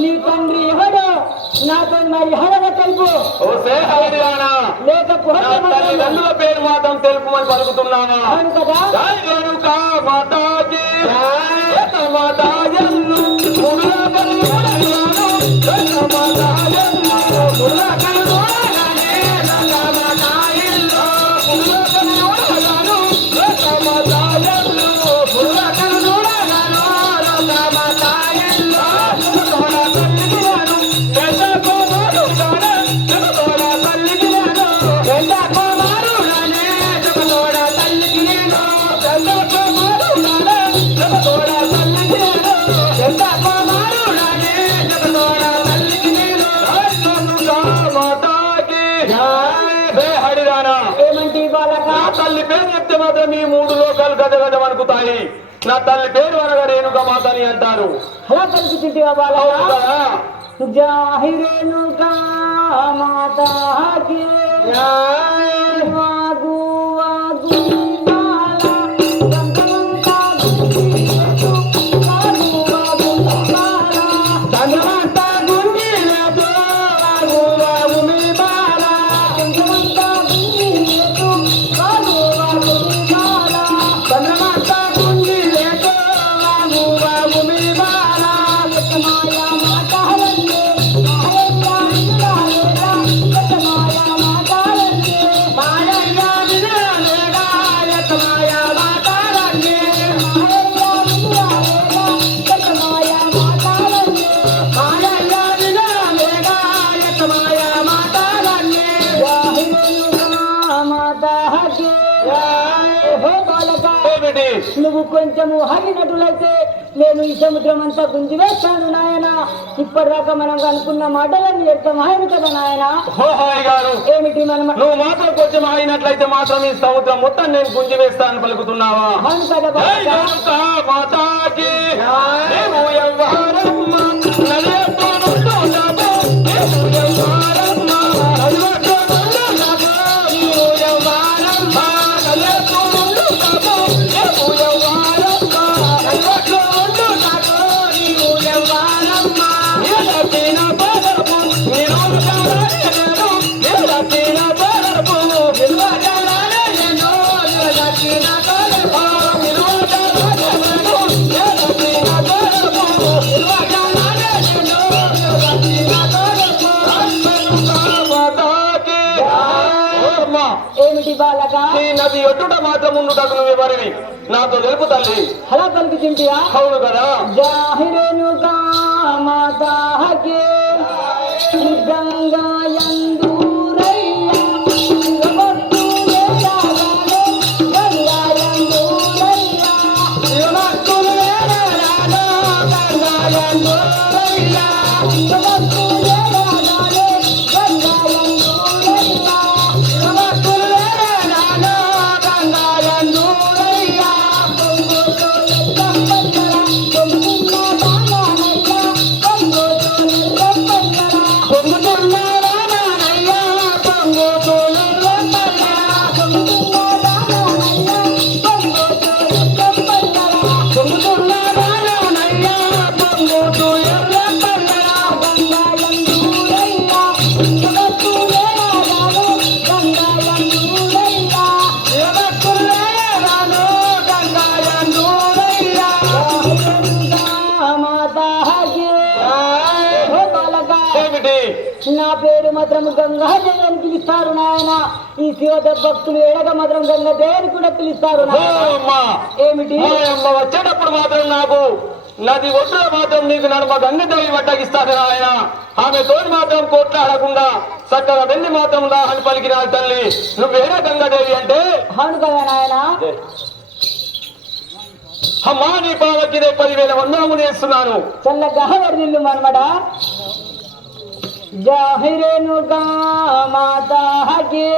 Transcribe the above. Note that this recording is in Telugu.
నీ తండ్రి ఎవడు నాతో మరి హరవ తెలుపు లేకపోతే తల్లిదండ్రుల పేరు మాత్రం తెలుపుమని పలుకుతున్నావా కదా తల్లి పేరు చెప్తే మాత్రం ఈ మూడు లోకాలు గజగజ వణుకుతాయి. నా తల్లి పేరు అనగా రేణుక మాతని అంటారు. అలా పలుకుతుంటివా బాలక? జాహి రేణుక మాతా కి వాగు వాగు నువ్వు కొంచెము హరినటులైతే నేను ఈ సముద్రం అంతా గుంజి వేస్తాను నాయన. ఇప్పటిదాకా మనం అనుకున్న మాటలన్నీ వ్యక్తమాయను కదా నాయన. ఏమిటి మనం నువ్వు మాత్రం కొంచెం అయినట్లయితే మాత్రం ఈ సముద్రం మొత్తం నేను గుంజి వేస్తాను పలుకుతున్నావా? అవును కదా. ఏమిటి బాలక? నది ఎట్టుట మాత్రం ఉండుటకు నువ్వు ఎవరివి నాతో తెలుపు తల్లి. అలా పలుకుతుంటియా? అవును కదా. జాహిరేణుకా మాతాకి గంగా నా పేరు మాత్రం గంగా జయని పిలుస్తారు నాయన. ఈ శివద భక్తులు ఏడగ మాత్రం గంగా జయని కూడా పిలుస్తారు. ఏమిటి వచ్చేటప్పుడు మాత్రం నాకు నది ఒడ్డున మాత్రం నీకు నడుమ గంగదేవి వడ్డగిస్తాను ఆయన. ఆమె తోటి మాత్రం కోట్లాడకుండా చక్కగా వెళ్ళి మాత్రం దాహని పలికిన తల్లి నువ్వేనా గంగాదేవి అంటే? అవును కదా నాయన. అమ్మా నీ పావకి 10,000 వందనము చేస్తున్నాను. చల్లగా వర్దిల్లు మనమడా. జాహిరేణుగా మాతా కి